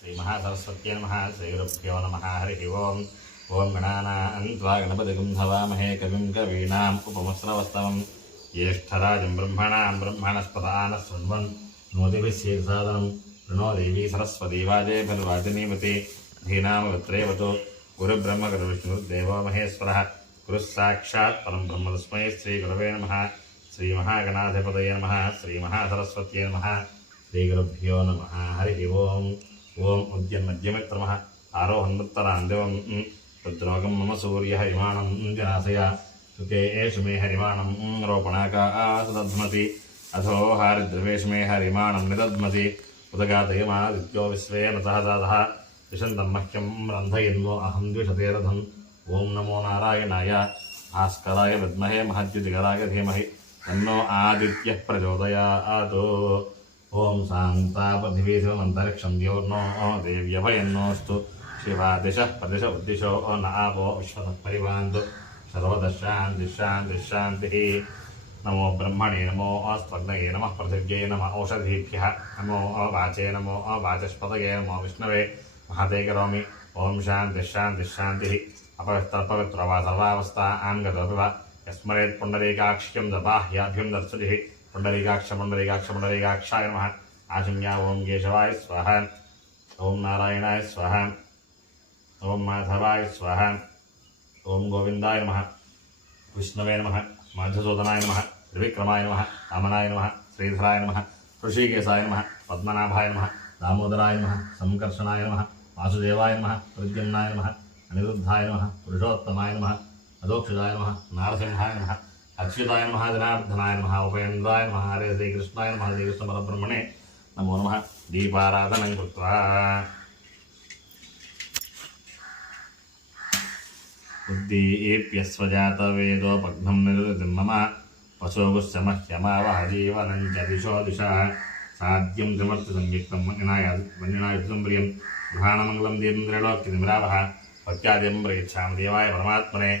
श्री महासरस्वत्यै नमः। श्रीगुरुभ्यो नमः। हरिः ओम्। ओं गणानां त्वा गणपतिं हवामहे कविं कवीनाम् उपमस्रवस्तमं ज्येष्ठराजं ब्रह्मणां ब्रह्मणस्पदानः शृण्वन् नोतिभिः प्रणो देवी सरस्वती वाजेभिर्वाजिनीवती धीनामवत्रेवतु गुरुब्रह्म गुरुविष्णुर्देवो महेश्वरः गुरुः साक्षात् परं ब्रह्म तस्मै श्रीगुरवे नमः। श्रीमहागणाधिपतये नमः। श्रीमहासरस्वत्यै नमः। श्रीगुरुभ्यो नमः। हरिः ओम्। ओम उद्यन्मध्यमित्रमः आरोहन्मुत्तरान्देवं रुद्रोगं मम सूर्यः इमानं जनासय सुते एषु मे हरिमाणं रोपणाकासदध्मति अथो हारिद्रवेषु मे हरिमाणं निदध्मति उदगातयमादित्यो विश्वेन सह दातः विशन्तं मह्यं रन्धयन्वो अहं द्विषते रथम्। ओं नमो नारायणाय भास्कराय विद्महे महद्युतिकराय धीमहि तन्नो आदित्यः प्रचोदयात्। ओं शांता पृथिवी शिवमन्तरिक्षं द्योर्नो देव्यभयन्नोऽस्तु शिवादिशः प्रदिश उद्दिशो न आपो विश्वतः परिवान्तु सर्वदशान्तिशान्तिशान्तिः। नमो ब्रह्मणे नमो अस्त्वग्नये नमः पृथिव्यै नमः औषधीभ्यः नमो वाचे नमो वाचस्पतये नमो विष्णवे महते करोमि। ओं शान्तिशान्तिशान्तिः। अपवित्रपवित्रो वा सर्वावस्था आङ्गतोऽपि वा यस्मरेत् पुण्डरीकाक्ष्यं दबाह्याभ्यं दर्शतिः पुण्डरीकाक्षाय नमः। आशंया ओं केशवाय स्वाहा। ओं नारायणाय स्वाहा। ओं माधवाय स्वाहा। ओं गोविंदाय नमः। विष्णवे नमः। मधुसूदनाय नमः। त्रिविक्रमाय नमः। वामनाय नमः। श्रीधराय नमः। ऋषिकेशाय नमः। पद्मनाभाय नमः। दामोदराय नमः। संकर्षणाय नमः। वासुदेवाय नमः। प्रद्युम्नाय नमः। अनिरुद्धाय नमः। पुरुषोत्तमाय नमः। अधोक्षजाय नमः। नारसिंहाय नमः। अच्युताय नमः। जनार्दनाय नमः। उपेन्द्राय नमः। हरे श्रीकृष्णाय नमः। श्रीकृष्ण परब्रह्मणे नमो नमः। दीपाराधनं कृत्वा उद्दीप्यस्वजातवेदोपघ्नं निरुदितं मम पशोगुश्च मह्यमावह जीवनं च दिशो दिशः साध्यं समर्थसंयुक्तं वन्यनायुधं प्रियं गृहाणमङ्गलं दीपं त्रैलोक्यनिमरावः भक्त्यादिं प्रयच्छामि देवाय परमात्मने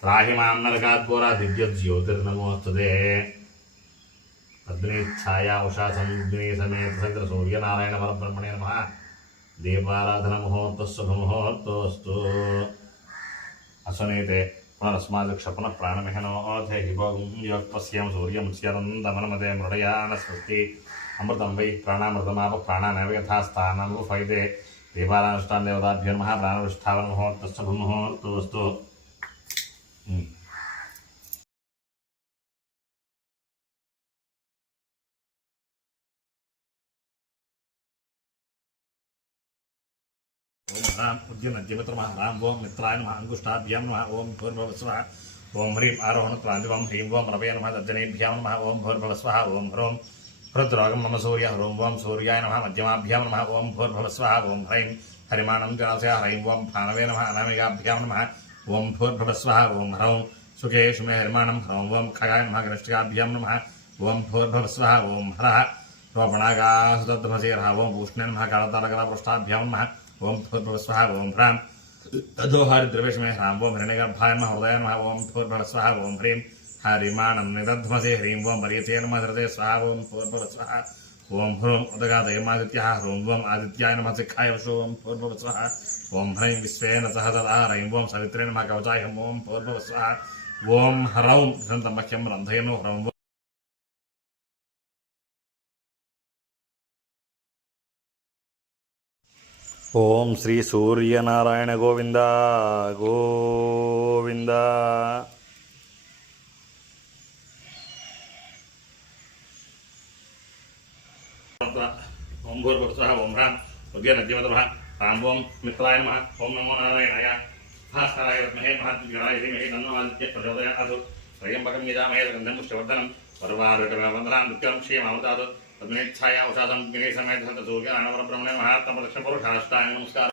त्राहि मां नरकाद्घोरा दिव्यज्योतिर्नमोऽस्तुते। अग्निच्छाया उषा संग्नि समेत चन्द्र सूर्यनारायण परब्रह्मणे नमः। दीपाराधन मुहूर्तः शुभमुहूर्तोऽस्तु। असनेते पुनरस्मादक्ष पुनः प्राणमिहनोऽधे हिभोगं योक्पस्यं सूर्यमुच्यरन्दमनमते मृडयान स्वस्ति अमृतं वै प्राणामृतमाप प्राणानेव यथा स्थानमुपैते। दीपारानुष्ठान देवताभ्यो नमः। प्राणविष्ठावन मुहूर्तः शुभमुहूर्तोऽस्तु। ओं राम उद्यन्मध्यमित्रमः राम ओं मित्राय नमः। अंगुष्ठाभ्यां नमः। ओं भूर्भुवस्वः। ओं ह्रीं आरोहणत्रान्तिवं ह्रीं ओं रवये नमः। तर्जनीभ्यां नमः। ओं भूर्भुवस्वः। ओं ह्रों हृद्रोगं मम सूर्य ह्रों ओं सूर्याय नमः। मध्यमाभ्यां नमः। ओं भूर्भुवस्वः। ओं ह्रीं हरिमाणं जनासय ह्रीं ओं भानवे नमः। अनामिकाभ्यां नमः। ओं भूर्भुवस्वः। ओं ह्रौं सुखेषु मे हरिमाणं ह्रौं ओं खगाय नमः। गणष्टिकाभ्यां नमः। ओं भूर्भुवस्वः। ओं ह्रः रोपणागासुतध्मसेर्ह ओं पूष्णे नमः। कालतारकरापृष्ठाभ्यां नमः। ओं भूर्भुवस्वः। ओं ह्रां तदोहारिद्रवेषु मे ह्रां ओं हिरण्यगर्भाय नमः। हृदयाय नमः। ओं भूर्भुवस्वः। ओं ह्रीं हरिमाणं निदध्मसे ह्रीं ओं मरीचे नमः। हृदये स्वाहा। ओं भूर्भुवस्वः। ओं ह्रूं उदगादयमादित्यः ह्रूं ओं आदित्याय नमः। सिक्खाय वशो ओं भूर्भुवस्वः। ओं ह्रीं विश्वेन सह तदा ह्रीं ओं सवित्रे नमः। कवचाय ओं भूर्भुवस्वः। ओं ह्रौं विशन्तं मह्यं रन्धयनो ह्रौं ओं श्री सूर्यनारायण गोविंद गोविंद। ओं भूर्भुवस्वः। ओं ह्रां उद्यन्मध्यमित्रमः राम ओं मित्राय नमः। ओं नमो नारायणाय भास्कराय विद्महे महद्युतिकराय धीमहि तन्नो आदित्यः प्रचोदयात्। त्र्यम्बकं यजामहे सुगन्धिं पुष्टिवर्धनं सर्वारोग्यमेवन्दनां नित्यं श्रीमामृतात्। तद्नेच्छाया उषा संज्ञे समेत सूर्यनारायण परब्रह्मणे नमः। तमदक्षिणपुरुषाष्टाङ्ग नमस्कार।